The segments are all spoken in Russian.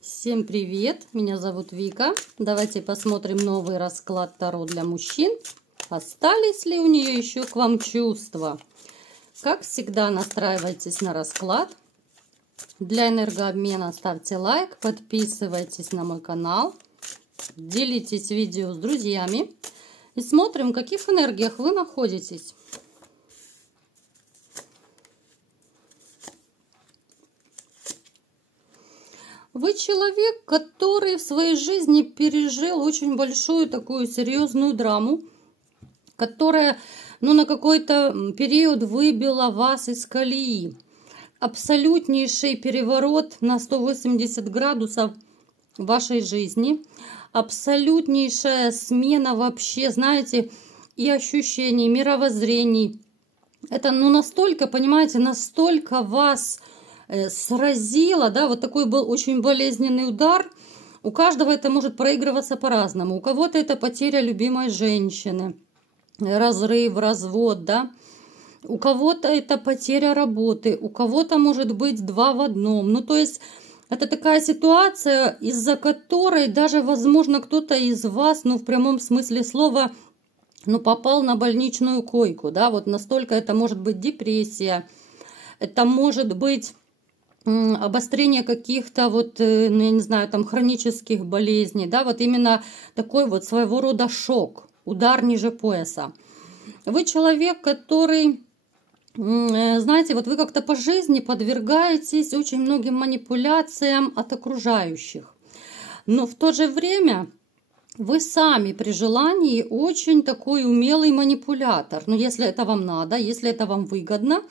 Всем привет! Меня зовут Вика. Давайте посмотрим новый расклад Таро для мужчин. Остались ли у нее еще к вам чувства? Как всегда, настраивайтесь на расклад. Для энергообмена ставьте лайк, подписывайтесь на мой канал, делитесь видео с друзьями и смотрим, в каких энергиях вы находитесь. Вы человек, который в своей жизни пережил очень большую такую серьезную драму, которая, на какой-то период выбила вас из колеи. Абсолютнейший переворот на 180 градусов в вашей жизни. Абсолютнейшая смена вообще, знаете, и ощущений, мировоззрений. Это, настолько, понимаете, настолько вас сразило, да, вот такой был очень болезненный удар. У каждого это может проигрываться по-разному. У кого-то это потеря любимой женщины, разрыв, развод, да. У кого-то это потеря работы, у кого-то может быть два в одном. То есть это такая ситуация, из-за которой даже, возможно, кто-то из вас, в прямом смысле слова, попал на больничную койку, да, вот настолько это может быть депрессия, это может быть обострение каких-то я не знаю, там хронических болезней, да, вот именно такой вот своего рода шок, удар ниже пояса. Вы человек, который, знаете, вот вы как-то по жизни подвергаетесь очень многим манипуляциям от окружающих, но в то же время вы сами при желании очень такой умелый манипулятор. Если это вам надо, если это вам выгодно,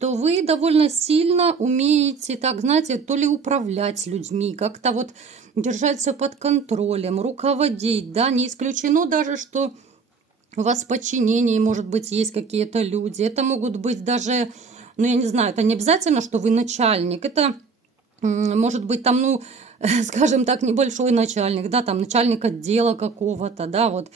то вы довольно сильно умеете, так, знаете, то ли управлять людьми, как-то вот держать все под контролем, руководить, да, не исключено даже, что у вас в подчинении, может быть, есть какие-то люди, это могут быть даже, я не знаю, это не обязательно, что вы начальник, это может быть там, скажем так, небольшой начальник, да, там начальник отдела какого-то, да, вот.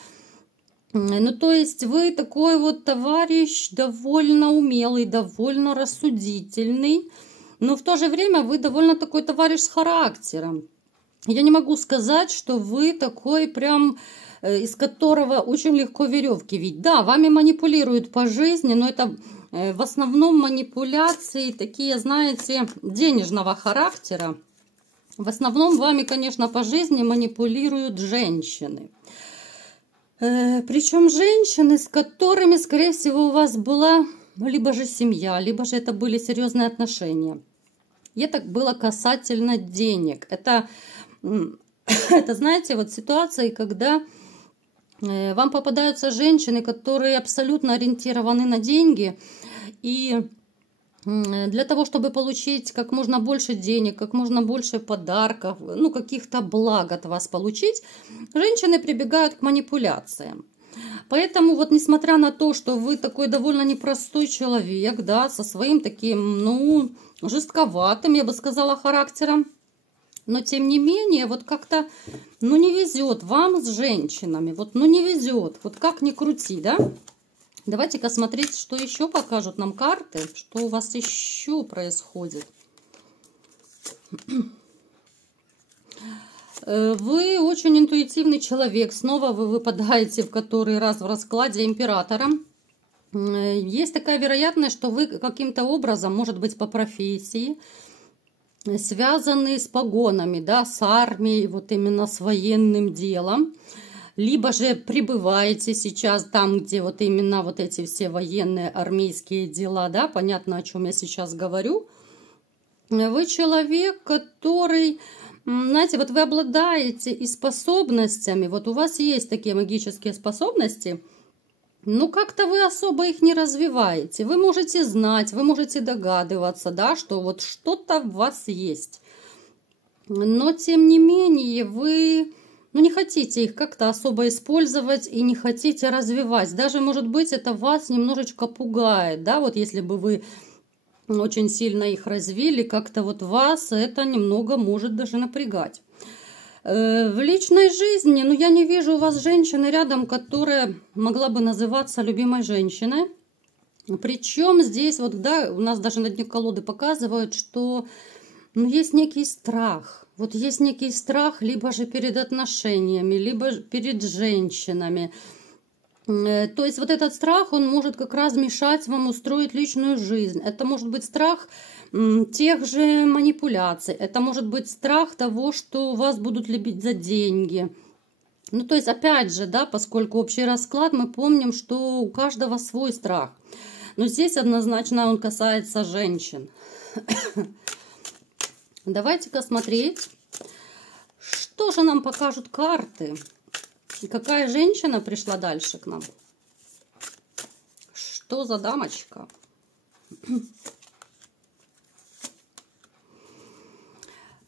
То есть вы такой вот товарищ довольно умелый, довольно рассудительный, но в то же время вы довольно такой товарищ с характером. Я не могу сказать, что вы такой прям, из которого очень легко веревки вить. Да, вами манипулируют по жизни, но это в основном манипуляции такие, знаете, денежного характера. В основном вами, конечно, по жизни манипулируют женщины. Причем женщины, с которыми, скорее всего, у вас была либо же семья, либо же это были серьезные отношения. И это было касательно денег. Это знаете, вот ситуации, когда вам попадаются женщины, которые абсолютно ориентированы на деньги. И для того, чтобы получить как можно больше денег, как можно больше подарков, каких-то благ от вас получить, женщины прибегают к манипуляциям. Поэтому несмотря на то, что вы такой довольно непростой человек, да, со своим таким, жестковатым, я бы сказала, характером, но тем не менее, как-то, не везет вам с женщинами, не везет, как ни крути, да. Давайте-ка смотреть, что еще покажут нам карты, что у вас еще происходит. Вы очень интуитивный человек. Снова вы выпадаете в который раз в раскладе императора. Есть такая вероятность, что вы каким-то образом, может быть, по профессии, связаны с погонами, да, с армией, именно с военным делом. Либо же пребываете сейчас там, где именно эти все военные армейские дела, да, понятно, о чем я сейчас говорю. Вы человек, который, знаете, вы обладаете и способностями, у вас есть такие магические способности, но как-то вы особо их не развиваете. Вы можете знать, вы можете догадываться, да, что что-то в вас есть. Но тем не менее вы не хотите их как-то особо использовать и не хотите развивать. Даже, может быть, это вас немножечко пугает, да, если бы вы очень сильно их развили, как-то вас это немного может даже напрягать. В личной жизни, я не вижу у вас женщины рядом, которая могла бы называться любимой женщиной. Причем здесь, да, у нас даже на дне колоды показывают, что но есть некий страх. Вот есть некий страх либо же перед отношениями, либо перед женщинами. То есть вот этот страх, он может как раз мешать вам устроить личную жизнь. Это может быть страх тех же манипуляций. Это может быть страх того, что вас будут любить за деньги. Ну, то есть, опять же, да, поскольку общий расклад, мы помним, что у каждого свой страх. Но здесь однозначно он касается женщин. Давайте-ка смотреть, что же нам покажут карты. И какая женщина пришла дальше к нам? Что за дамочка?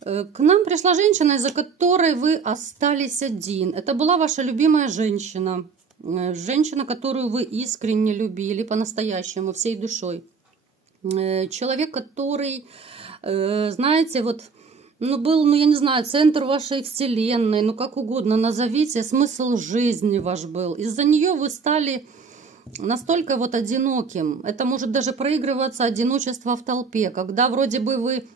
К нам пришла женщина, из-за которой вы остались один. Это была ваша любимая женщина. Женщина, которую вы искренне любили, по-настоящему, всей душой. Человек, который, знаете, вот, ну, был, ну, я не знаю, центр вашей вселенной, ну, как угодно назовите, смысл жизни ваш был. Из-за нее вы стали настолько вот одиноким. Это может даже проигрываться одиночество в толпе, когда вроде бы вы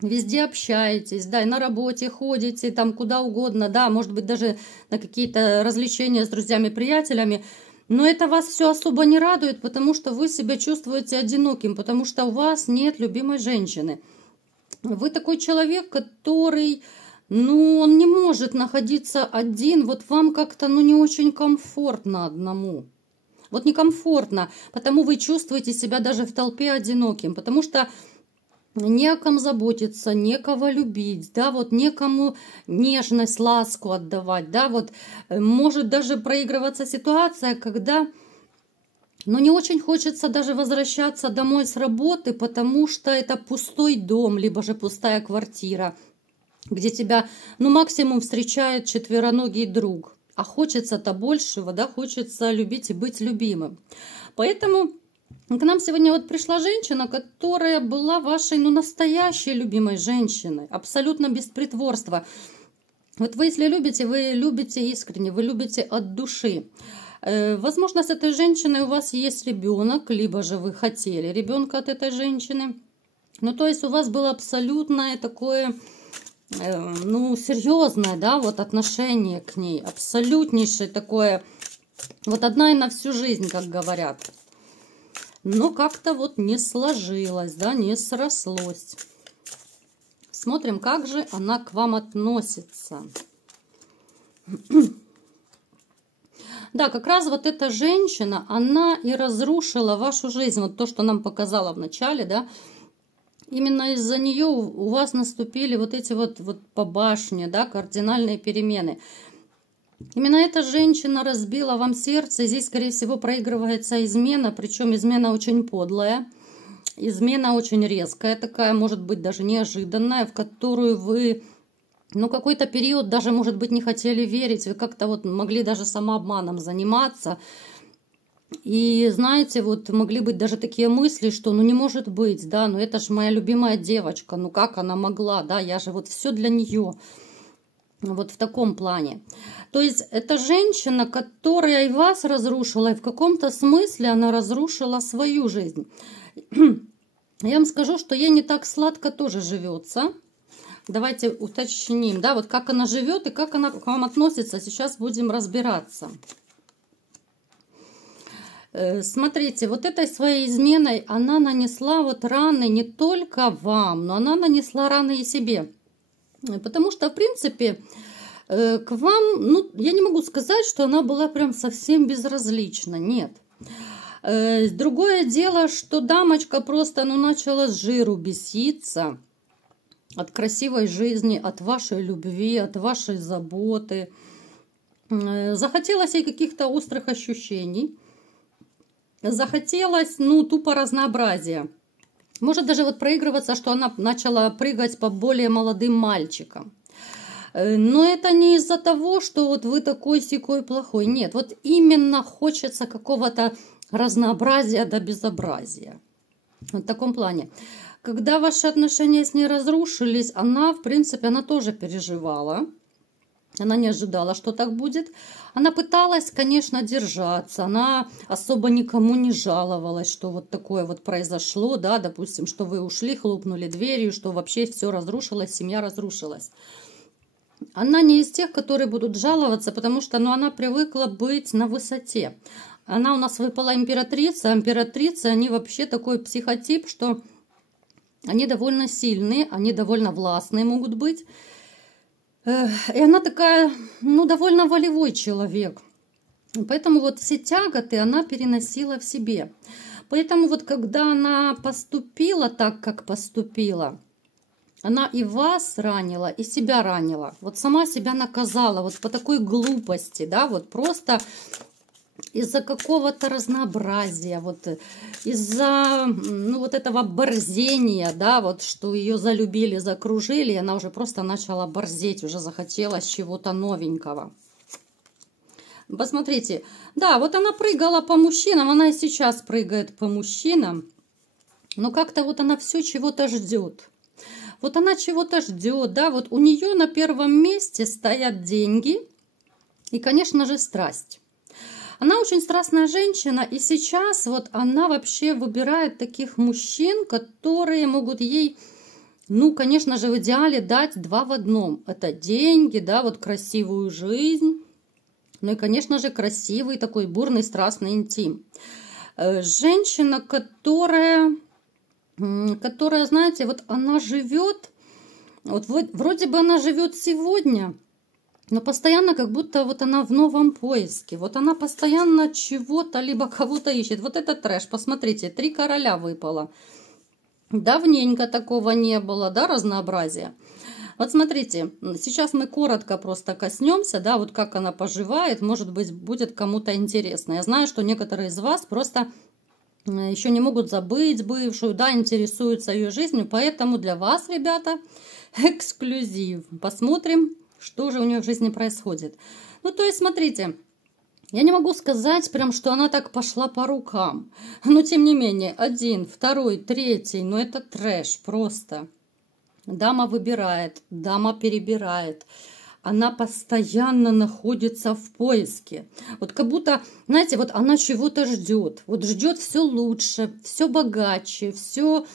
везде общаетесь, да, и на работе ходите, там куда угодно, да, может быть, даже на какие-то развлечения с друзьями, приятелями, но это вас все особо не радует, потому что вы себя чувствуете одиноким, потому что у вас нет любимой женщины. Вы такой человек, который, ну, он не может находиться один, вот вам как-то, ну, не очень комфортно одному. Вот некомфортно, потому вы чувствуете себя даже в толпе одиноким, потому что не о ком заботиться, некого любить, да, вот некому нежность, ласку отдавать, да, вот может даже проигрываться ситуация, когда, ну, не очень хочется даже возвращаться домой с работы, потому что это пустой дом, либо же пустая квартира, где тебя, ну, максимум встречает четвероногий друг, а хочется-то большего, да, хочется любить и быть любимым. Поэтому к нам сегодня вот пришла женщина, которая была вашей, ну, настоящей любимой женщиной, абсолютно без притворства. Вот вы, если любите, вы любите искренне, вы любите от души. Возможно, с этой женщиной у вас есть ребенок, либо же вы хотели ребенка от этой женщины. Ну, то есть у вас было абсолютное такое, ну, серьезное, да, вот отношение к ней, абсолютнейшее такое, вот одна и на всю жизнь, как говорят. Но как-то вот не сложилось, да, не срослось. Смотрим, как же она к вам относится. Да, как раз вот эта женщина, она и разрушила вашу жизнь. Вот то, что нам показала в начале, да. Именно из-за нее у вас наступили вот эти вот по башне, да, кардинальные перемены. Именно эта женщина разбила вам сердце. Здесь, скорее всего, проигрывается измена, причем измена очень подлая, измена очень резкая такая, может быть, даже неожиданная, в которую вы, ну, какой-то период даже, может быть, не хотели верить, вы как-то вот могли даже самообманом заниматься. И, знаете, вот могли быть даже такие мысли, что, ну, не может быть, да, ну, это же моя любимая девочка, ну, как она могла, да, я же вот все для нее. Вот в таком плане. То есть это женщина, которая и вас разрушила, и в каком-то смысле она разрушила свою жизнь. Я вам скажу, что ей не так сладко тоже живется. Давайте уточним, да, вот как она живет и как она к вам относится. Сейчас будем разбираться. Смотрите, вот этой своей изменой она нанесла вот раны не только вам, но она нанесла раны и себе. Потому что, в принципе, к вам, ну, я не могу сказать, что она была прям совсем безразлична, нет. Другое дело, что дамочка просто, ну, начала с жиру беситься от красивой жизни, от вашей любви, от вашей заботы. Захотелось ей каких-то острых ощущений. Захотелось, ну, тупо разнообразия. Может даже вот проигрываться, что она начала прыгать по более молодым мальчикам. Но это не из-за того, что вот вы такой-сякой плохой. Нет, вот именно хочется какого-то разнообразия до безобразия. В таком плане. Когда ваши отношения с ней разрушились, она, в принципе, она тоже переживала. Она не ожидала, что так будет. Она пыталась, конечно, держаться. Она особо никому не жаловалась, что вот такое вот произошло, да, допустим, что вы ушли, хлопнули дверью, что вообще все разрушилось, семья разрушилась. Она не из тех, которые будут жаловаться, потому что, ну, она привыкла быть на высоте. Она у нас выпала императрица. Императрицы, они вообще такой психотип, что они довольно сильные, они довольно властные могут быть. И она такая, ну, довольно волевой человек. Поэтому вот все тяготы она переносила в себе. Поэтому вот когда она поступила так, как поступила, она и вас ранила, и себя ранила. Вот сама себя наказала вот по такой глупости, да, вот просто из-за какого-то разнообразия, вот из-за, ну, вот этого борзения, да, вот что ее залюбили, закружили, и она уже просто начала борзеть, уже захотелось чего-то новенького. Посмотрите, да, вот она прыгала по мужчинам, она и сейчас прыгает по мужчинам, но как-то вот она все чего-то ждет. Вот она чего-то ждет, да, вот у нее на первом месте стоят деньги и, конечно же, страсть. Она очень страстная женщина, и сейчас вот она вообще выбирает таких мужчин, которые могут ей, ну, конечно же, в идеале дать два в одном. Это деньги, да, вот красивую жизнь, ну и, конечно же, красивый такой бурный страстный интим. Женщина, которая, знаете, вот она живет, вот вроде бы она живет сегодня, но постоянно как будто вот она в новом поиске. Вот она постоянно чего-то, либо кого-то ищет. Вот это трэш. Посмотрите, 3 короля выпало. Давненько такого не было, да, разнообразия. Вот смотрите, сейчас мы коротко просто коснемся, да, вот как она поживает. Может быть, будет кому-то интересно. Я знаю, что некоторые из вас просто еще не могут забыть бывшую, да, интересуются ее жизнью. Поэтому для вас, ребята, эксклюзив. Посмотрим, что же у нее в жизни происходит. Ну, то есть, смотрите, я не могу сказать прям, что она так пошла по рукам. Но, тем не менее, 1, 2, 3, ну, это трэш просто. Дама выбирает, дама перебирает. Она постоянно находится в поиске. Вот как будто, знаете, вот она чего-то ждет. Вот ждет все лучше, все богаче, все...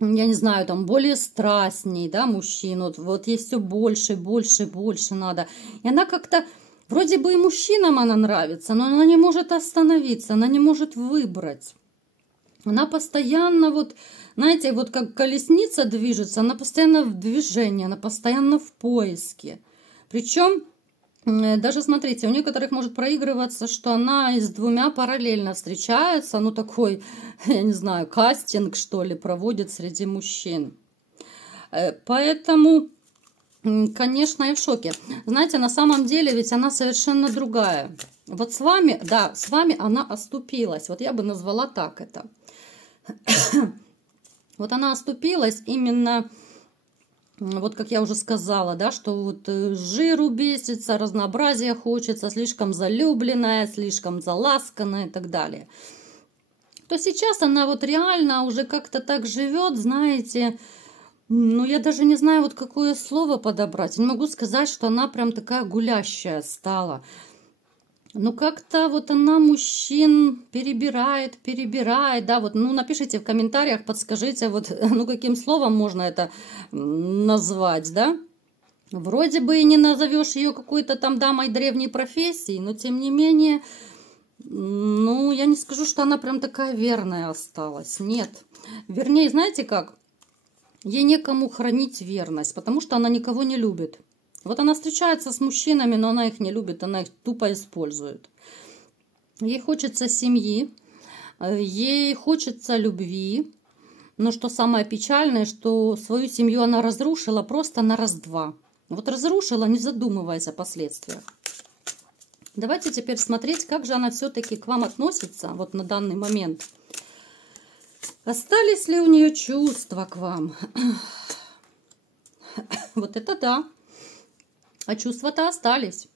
я не знаю, там более страстней, да, мужчин, вот ей все больше, больше, больше надо. И она как-то, вроде бы и мужчинам она нравится, но она не может остановиться, она не может выбрать. Она постоянно вот, знаете, вот как колесница движется, она постоянно в движении, она постоянно в поиске. Причем, даже, смотрите, у некоторых может проигрываться, что она и с 2 параллельно встречается, ну, такой, я не знаю, кастинг, что ли, проводит среди мужчин. Поэтому, конечно, я в шоке. Знаете, на самом деле ведь она совершенно другая. Вот с вами, да, с вами она оступилась. Вот я бы назвала так это. Вот она оступилась именно... Вот как я уже сказала, да, что вот жиру бесится, разнообразия хочется, слишком залюбленная, слишком заласканная и так далее. То сейчас она вот реально уже как-то так живет, знаете, ну я даже не знаю, вот какое слово подобрать. Не могу сказать, что она прям такая гулящая стала. Ну, как-то вот она мужчин перебирает, да, вот, ну, напишите в комментариях, подскажите, вот, ну, каким словом можно это назвать, да. Вроде бы и не назовешь ее какой-то там дамой древней профессии, но, тем не менее, ну, я не скажу, что она прям такая верная осталась, нет. Вернее, знаете как, ей некому хранить верность, потому что она никого не любит. Вот она встречается с мужчинами, но она их не любит, она их тупо использует. Ей хочется семьи, ей хочется любви. Но что самое печальное, что свою семью она разрушила просто на раз-два. Вот разрушила, не задумываясь о последствиях. Давайте теперь смотреть, как же она все-таки к вам относится вот на данный момент. Остались ли у нее чувства к вам? Вот это да. А чувства-то остались.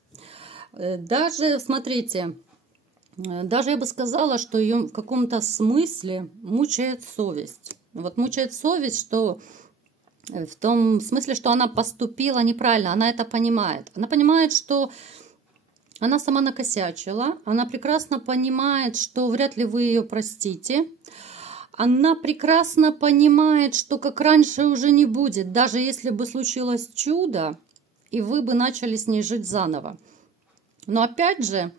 Даже, смотрите, даже я бы сказала, что ее в каком-то смысле мучает совесть. Вот мучает совесть, что В том смысле, что она поступила неправильно, она это понимает. Она понимает, что она сама накосячила, она прекрасно понимает, что вряд ли вы ее простите. Она прекрасно понимает, что как раньше уже не будет, даже если бы случилось чудо, и вы бы начали с ней жить заново. Но опять же,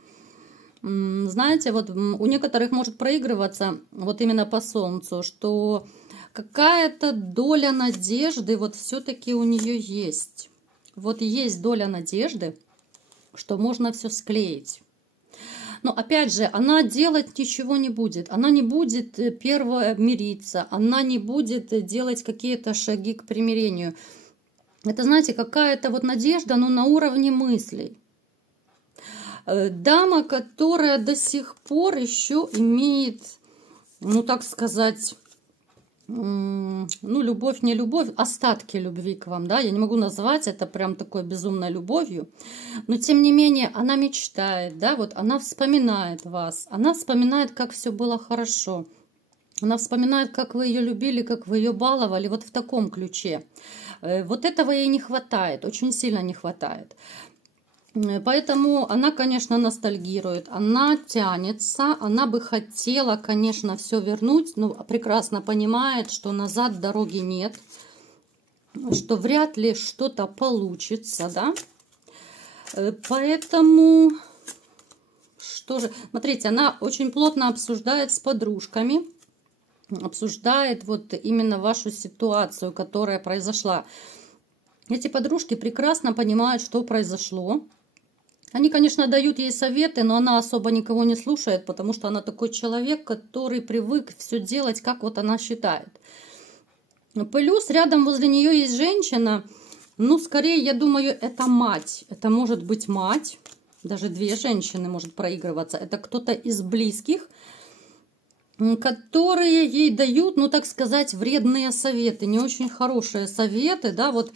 знаете, вот у некоторых может проигрываться вот именно по Солнцу, что какая-то доля надежды вот все-таки у нее есть. Вот есть доля надежды, что можно все склеить. Но опять же, она делать ничего не будет. Она не будет первая мириться, она не будет делать какие-то шаги к примирению. Это, знаете, какая-то вот надежда, но на уровне мыслей. Дама, которая до сих пор еще имеет, ну так сказать, ну любовь, не любовь, остатки любви к вам, да, я не могу назвать это прям такой безумной любовью, но тем не менее она мечтает, да, вот она вспоминает вас, она вспоминает, как все было хорошо, она вспоминает, как вы ее любили, как вы ее баловали, вот в таком ключе. Вот этого ей не хватает, очень сильно не хватает. Поэтому она, конечно, ностальгирует, она тянется, она бы хотела, конечно, все вернуть, но прекрасно понимает, что назад дороги нет, что вряд ли что-то получится, да. Поэтому, что же, смотрите, она очень плотно обсуждает с подружками, обсуждает вот именно вашу ситуацию, которая произошла. Эти подружки прекрасно понимают, что произошло. Они, конечно, дают ей советы, но она особо никого не слушает, потому что она такой человек, который привык все делать, как вот она считает. Плюс рядом возле нее есть женщина, ну, скорее, я думаю, это мать. Это может быть мать, даже две женщины может проигрываться. Это кто-то из близких, которые ей дают, ну, так сказать, вредные советы, не очень хорошие советы, да, вот.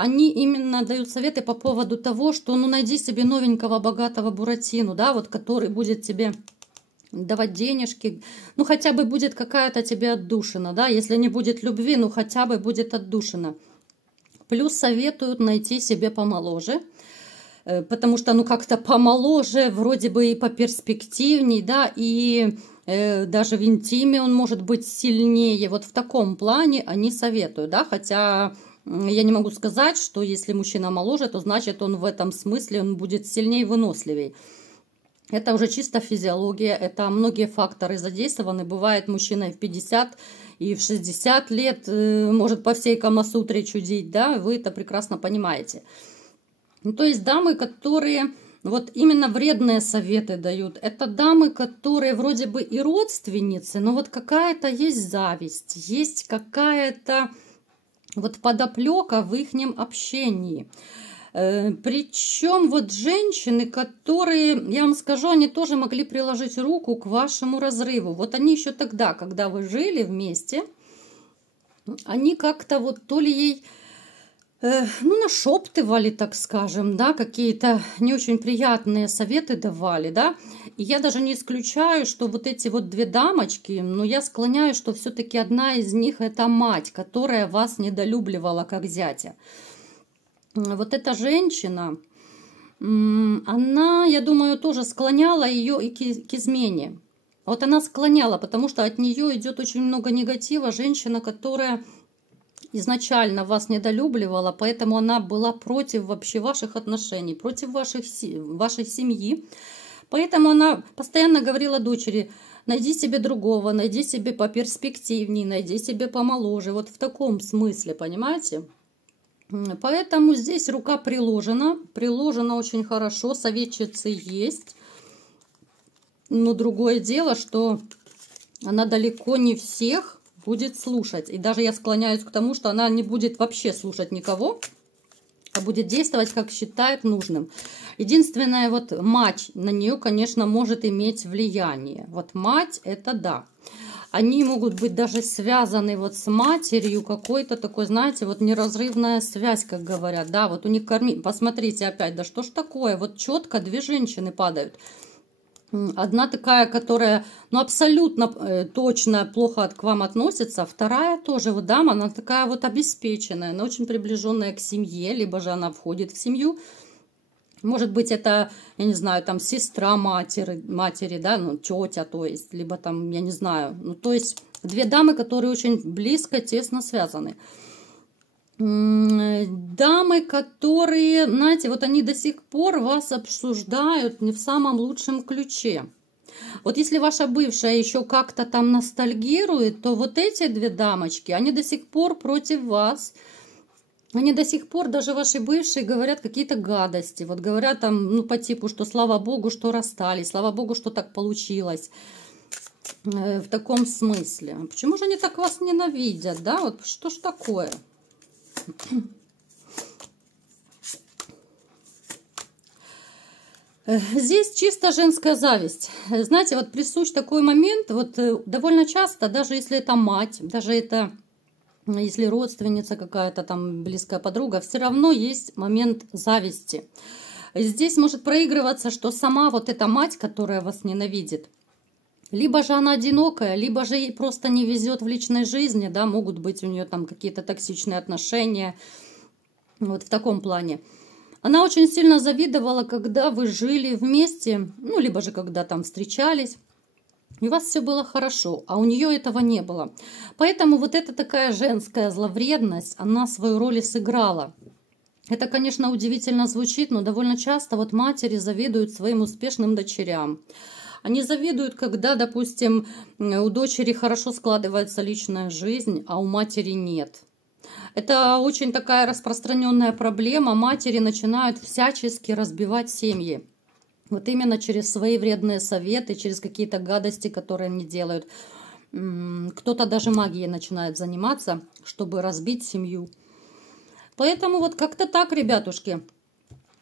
Они именно дают советы по поводу того, что ну найди себе новенького богатого Буратино, да, вот который будет тебе давать денежки, ну хотя бы будет какая-то тебе отдушина, да, если не будет любви, ну хотя бы будет отдушина. Плюс советуют найти себе помоложе, потому что ну как-то помоложе, вроде бы и поперспективней, да, и даже в интиме он может быть сильнее, вот в таком плане они советуют, да, хотя... Я не могу сказать, что если мужчина моложе, то значит он в этом смысле он будет сильнее и выносливее. Это уже чисто физиология, это многие факторы задействованы. Бывает мужчина и в 50, и в 60 лет может по всей Камасутре чудить, да, вы это прекрасно понимаете. Ну, то есть дамы, которые вот именно вредные советы дают, это дамы, которые вроде бы и родственницы, но вот какая-то есть зависть, есть какая-то... Вот подоплека в их общении. Причем вот женщины, которые, я вам скажу, они тоже могли приложить руку к вашему разрыву. Вот они еще тогда, когда вы жили вместе, они как-то вот то ли ей, ну, нашептывали, так скажем, да, какие-то не очень приятные советы давали, да. И я даже не исключаю, что вот эти вот две дамочки, но я склоняюсь, что все-таки одна из них это мать, которая вас недолюбливала как зятя. Вот эта женщина, она, я думаю, тоже склоняла ее и к измене. Вот она склоняла, потому что от нее идет очень много негатива. Женщина, которая изначально вас недолюбливала, поэтому она была против вообще ваших отношений, против вашей семьи. Поэтому она постоянно говорила дочери, найди себе другого, найди себе поперспективней, найди себе помоложе. Вот в таком смысле, понимаете? Поэтому здесь рука приложена очень хорошо, советчицы есть. Но другое дело, что она далеко не всех будет слушать. И даже я склоняюсь к тому, что она не будет вообще слушать никого, а будет действовать, как считает нужным. Единственное, вот мать на нее, конечно, может иметь влияние. Вот мать, это да. Они могут быть даже связаны вот с матерью, какой-то такой, знаете, вот неразрывная связь, как говорят. Да, вот у них посмотрите опять, да что ж такое, вот четко две женщины падают. Одна такая, которая, ну, абсолютно точно плохо к вам относится. Вторая тоже вот дама, она такая вот обеспеченная, она очень приближенная к семье, либо же она входит в семью. Может быть, это, я не знаю, там сестра матери, да, ну, тетя, то есть, либо там, я не знаю, ну, то есть две дамы, которые очень близко, тесно связаны. Дамы, которые, знаете, вот они до сих пор вас обсуждают не в самом лучшем ключе. Вот если ваша бывшая еще как-то там ностальгирует, то вот эти две дамочки, они до сих пор против вас. Они до сих пор, даже ваши бывшие, говорят какие-то гадости. Вот говорят там, ну, по типу, что слава богу, что расстались, слава богу, что так получилось. В таком смысле. Почему же они так вас ненавидят, да? Вот что ж такое? Здесь чисто женская зависть. Знаете, вот присущ такой момент, вот довольно часто, даже если это мать, даже это, если родственница какая-то там, близкая подруга, все равно есть момент зависти. Здесь может проигрываться, что сама вот эта мать, которая вас ненавидит, либо же она одинокая, либо же ей просто не везет в личной жизни, да, могут быть у нее там какие-то токсичные отношения, вот в таком плане. Она очень сильно завидовала, когда вы жили вместе, ну, либо же когда там встречались, и у вас все было хорошо, а у нее этого не было. Поэтому вот эта такая женская зловредность, она свою роль и сыграла. Это, конечно, удивительно звучит, но довольно часто вот матери завидуют своим успешным дочерям. Они завидуют, когда, допустим, у дочери хорошо складывается личная жизнь, а у матери нет. Это очень такая распространенная проблема. Матери начинают всячески разбивать семьи. Вот именно через свои вредные советы, через какие-то гадости, которые они делают. Кто-то даже магией начинает заниматься, чтобы разбить семью. Поэтому вот как-то так, ребятушки.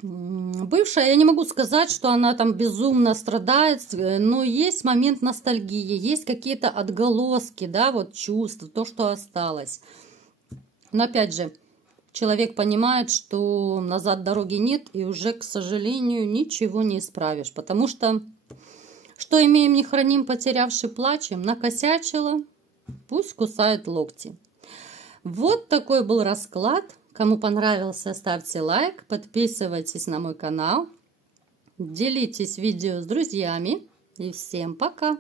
Бывшая, я не могу сказать, что она там безумно страдает, но есть момент ностальгии, есть какие-то отголоски, да, вот чувств, то, что осталось. Но опять же, человек понимает, что назад дороги нет, и уже, к сожалению, ничего не исправишь. Потому что имеем, не храним, потерявши плачем, накосячила, пусть кусают локти. Вот такой был расклад. Кому понравился, ставьте лайк, подписывайтесь на мой канал, делитесь видео с друзьями. И всем пока!